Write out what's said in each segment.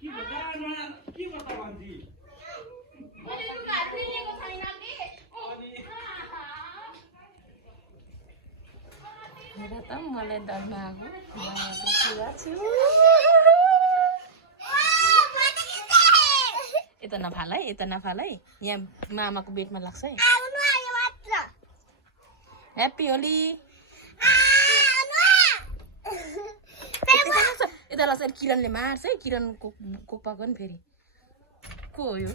हेर त मलाई डरमा आएको यता नफाल है यता नफाल है यहाँ मामाको बेडमा लाग्छ है ह्याप्पी होली यता लाग्छ किरणले मार्छ है किरणको कोपाको नि फेरि को हो यो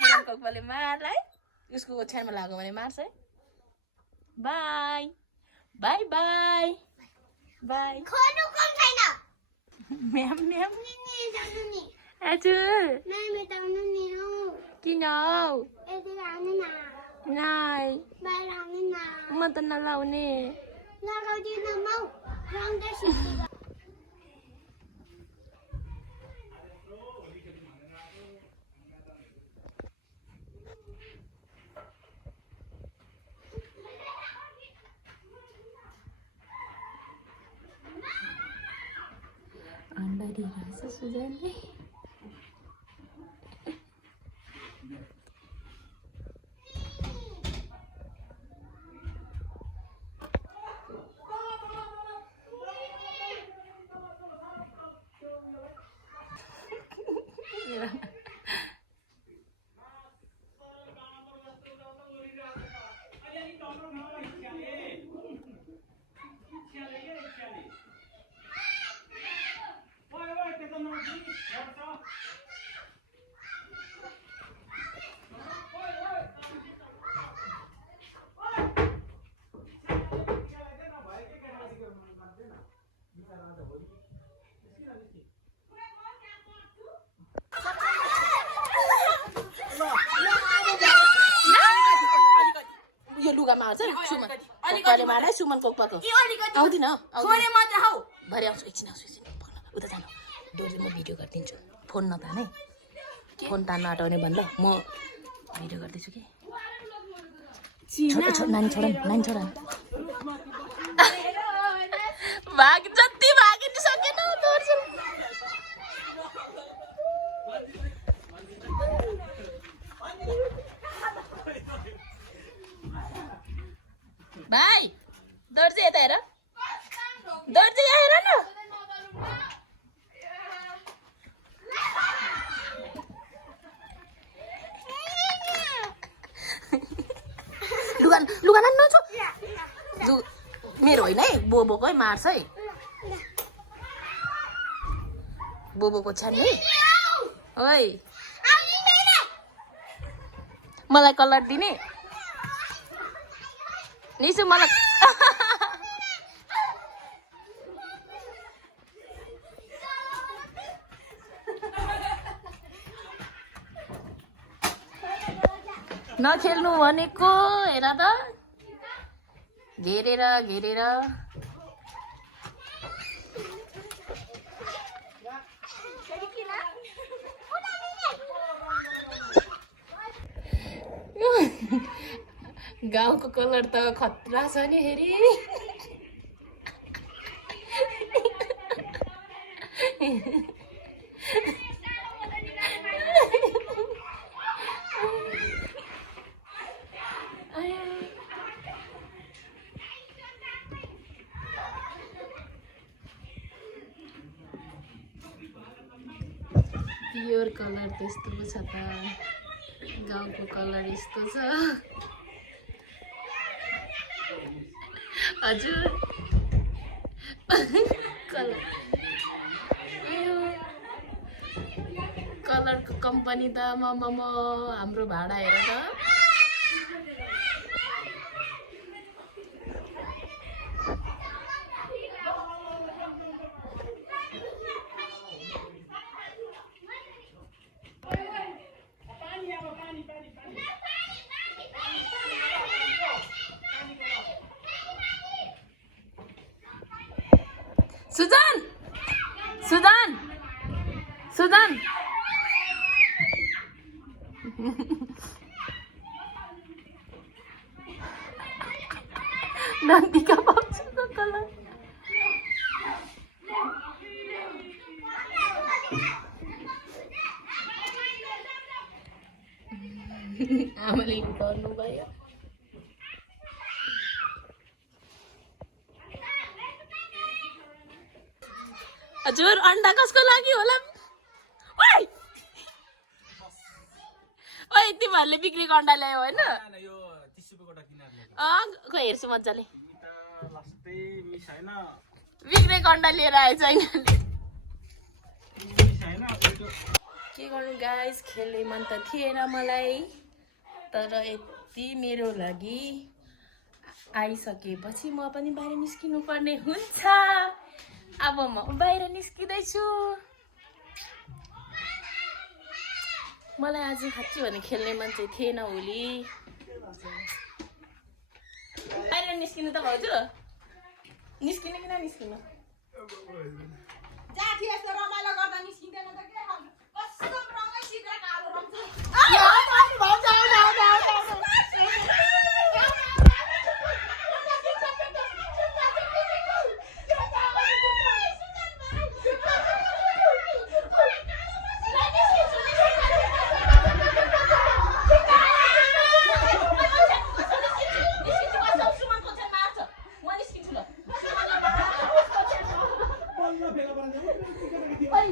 किरण कोपाले मार्ला है उसको ओछ्यानमा लाग्यो भने मार्छ है by by by by ma'am ma'am हजुर किन नाइ म त नलाउने अंडा दिइरहेछ सुजनले लुगा मार्छ सुमन कोकपाले मार्ला सुमन कोकपाको आउँदिन भरे आउँछु एकछिन उता जानु डोरी म भिडियो गरिदिन्छु फोन नताने फोन तान्न हटाउने भन् ल म भिडियो गर्दैछु कि नानी छोड भाग जति भागिन सकेन भाइ दर्जी यता हेर दर्जी यहाँ हेर न लुगा नछु मेरो होइन है बोबोकै मार्छ है बोबोको छ्यान है ओइ मलाई कलर दिने निसु मलाई नखेल्नु भनेको हेर त घेरेर गाउँको कलर त खतरा छ नि हेरी प्योर कलर त्यस्तो पो छ त गाउँको कलर यस्तो छ हजुर कलरको कम्पनी त म हाम्रो भाडा हेर त सुजन नन्दीका बाबुको कलर आमाले गर्नु भयो हजुर अन्डा कसको लागि होला ओइ ओइ तिमीहरूले बिक्रीको अन्डा ल्यायो होइन खै हेर्छु मजाले बिक्रीको अन्डा लिएर आएछ के गर्नु गाइस खेल्ने मन त थिएन मलाई तर यति मेरो लागि आइसकेपछि म पनि बाहिर निस्किनु पर्ने हुन्छ अब म बाहिर निस्किँदैछु मलाई आज साँच्चै भने खेल्ने मन चाहिँ थिएन होली बाहिर निस्किनु त भाउजू निस्किनु कि ननिस्किनु जाति यस्तो रमाइलो गर्दा निस्किँदैन त के खानु कस्तो रमाइलो सिक्रा कालो रङ छ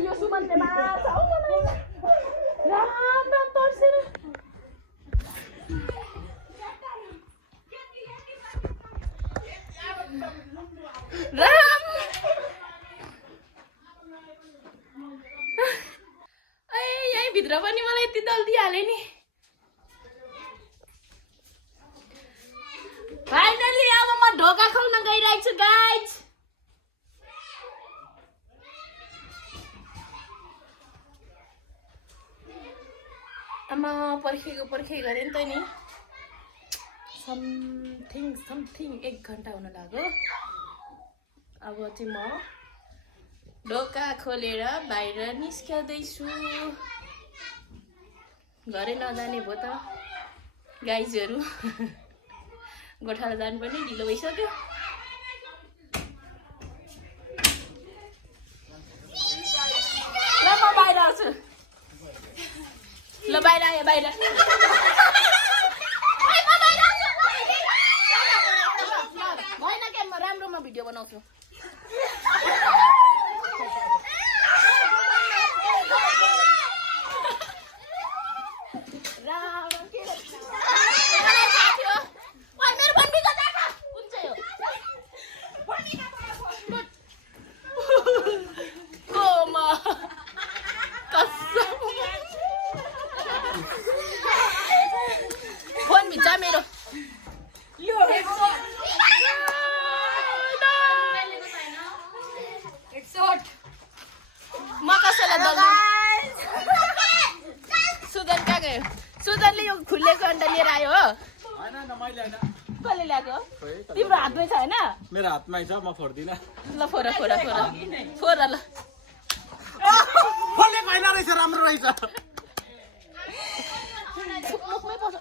यो सुमनले मार्छ हौ मलाई राम राम तर्सेर राम यही भित्र पनि मलाई यति दल दिइहाले नि फाइनली अब म ढोका खोल्न गइरहेको छु गाइज आमा पर्खेको गरेँ नि त नि समथिङ 1 घन्टा हुन लाग्यो अब चाहिँ म ढोका खोलेर बाहिर निस्किँदैछु घरै नजाने भयो त गाइजहरू गोठाला जानु पनि ढिलो भइसक्यो ल म बाहिर आउँछु ल बाहिर आयो बाहिर भएन क्या म राम्रोमा भिडियो बनाउँछु फोन भित्र मेरो म कसैलाई दल्नु सुजन कहाँ गयो सुजनले यो खुलेको अन्डा लिएर आयो हो कसले ल्याएको तिम्रो हातमै छ होइन मेरो हातमै छ म फोड्दिन ल फोर ल फोड्ने भएन रहेछ राम्रो रहेछ मुखमै पर्छ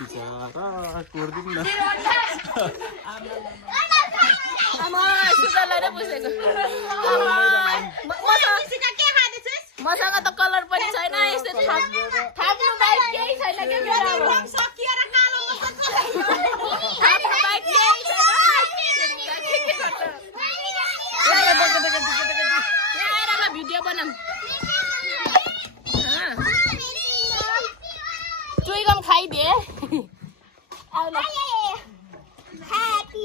बिचारा कोर्दिन न आमा सुजनलाई नै पुछेको मसँग त कलर पनि छैन यस्तो थाप्नु बाहेक केही छैन के मेरो सकिएर कालो थाप्नु बाहेक केही छैन आएर ल भिडियो बनाऊँ चुइगम खाइदिए आउला ह्यापी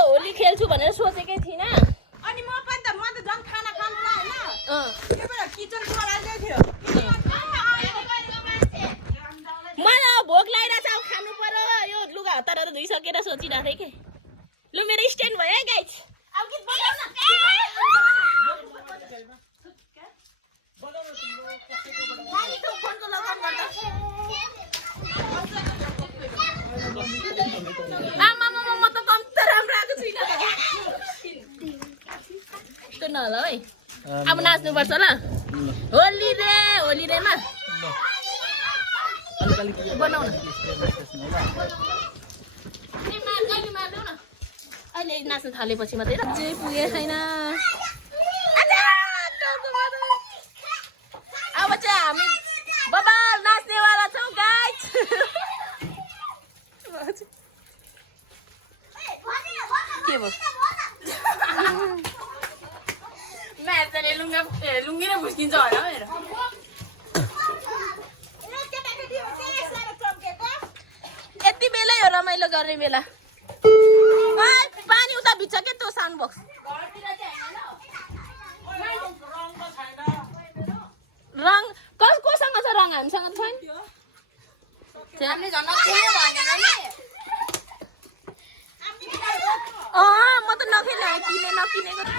होली खेल्छु भनेर सोचेकै थिइनँ अनि म पनि त झन् खाना खानु र हैन त्यही किचन चलाइदै थियो मलाई भोक लागिरहेछ अब खानु पर्यो यो लुगा हतार धुइसकेर सोचिरहेको थिएँ कि लु मेरो स्ट्यान्ड भयो है गाइज अब गीत बजाऊ न फोनको लगाउनु पर्छ आमा म त कम त राम्रो आएको छुइनँ त त्यो नहोला है अब नाच्नुपर्छ ल होली रेमा बनाऊ न मार्देऊ न अहिले नाच्न थालेपछि मात्रै चाहिँ पुगेको छैन अब चाहिँ हामी बबाल नाच्नेवाला छौँ गाइस के भयो म्याचले लुङ्गी नै मुस्किन्छ होला मेरो यति बेलै हो रमाइलो गर्ने बेला पानी उता भित्र के त्यो साउन्ड बक्स रङ कोसँग छ रङ हामीसँग छैन म त नकिनेको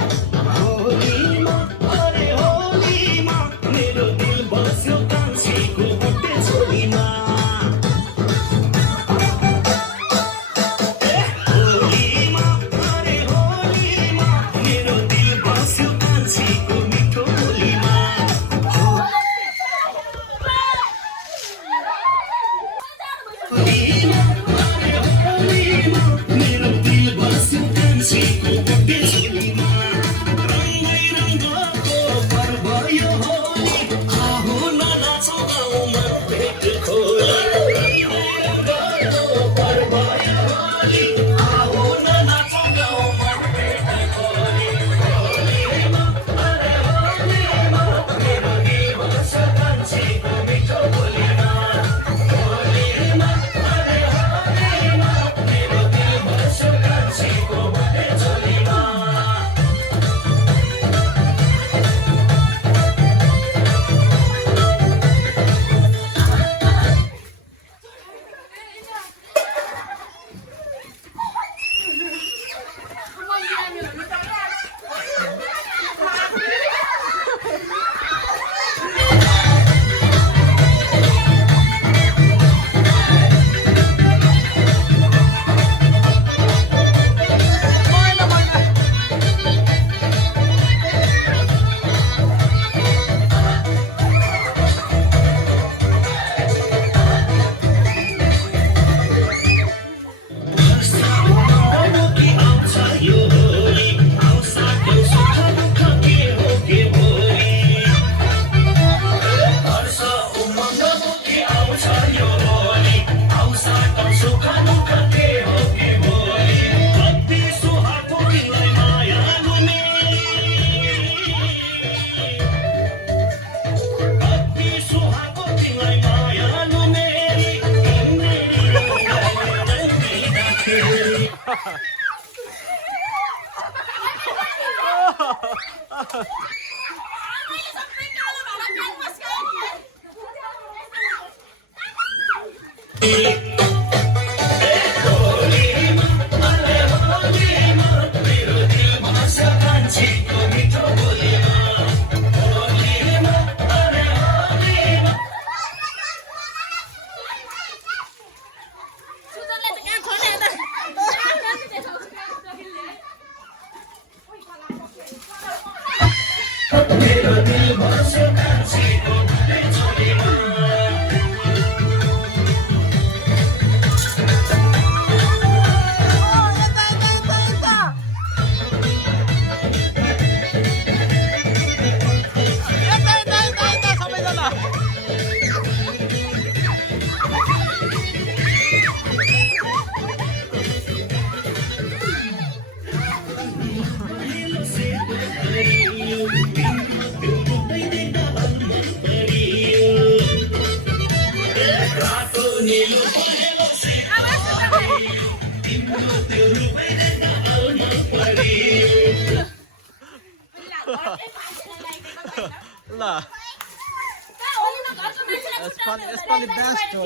La. यसपालि बेस्ट हो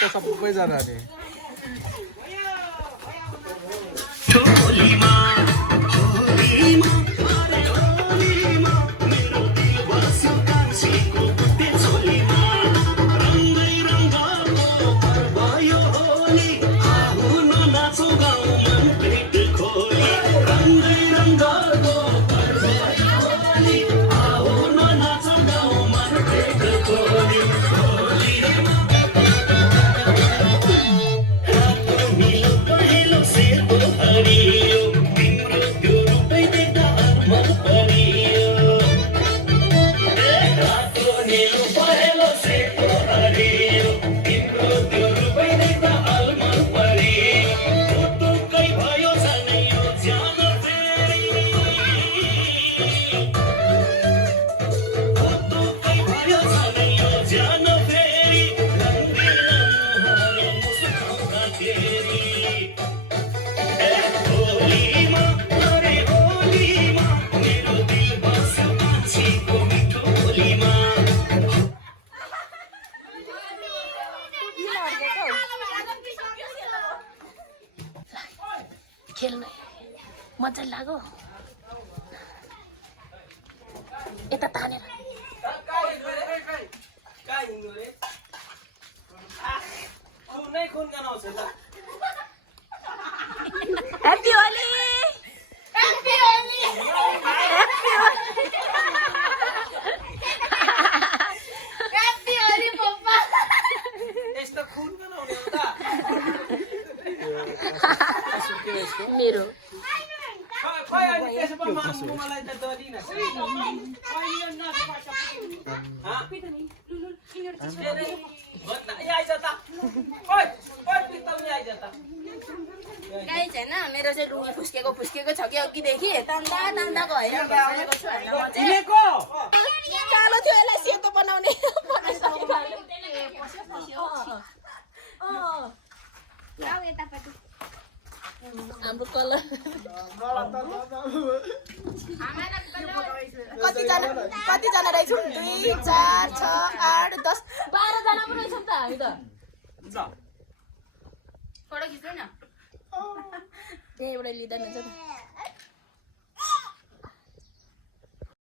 त सबैजना नि खेल्न मजा लाग्यो यता तानेर happy Holi happy Holi happy Holi पप्पा यस्तो खुन बनाउने हो त मेरो खै अनि त्यसो पो मार्नु मलाई त दरिन गाई छैन मेरो चाहिँ रुगी फुस्केको छ कि अघिदेखि तन्दा गयो कालो थियो यसलाई सेतो बनाउने हाम्रो कलर कतिजना रहेछौँ 2 4 6 8 10 12 जना पो रहेछौँ त हामी त फोटो खिच्दैन त्यही एउटा लिँदैन हुन्छ त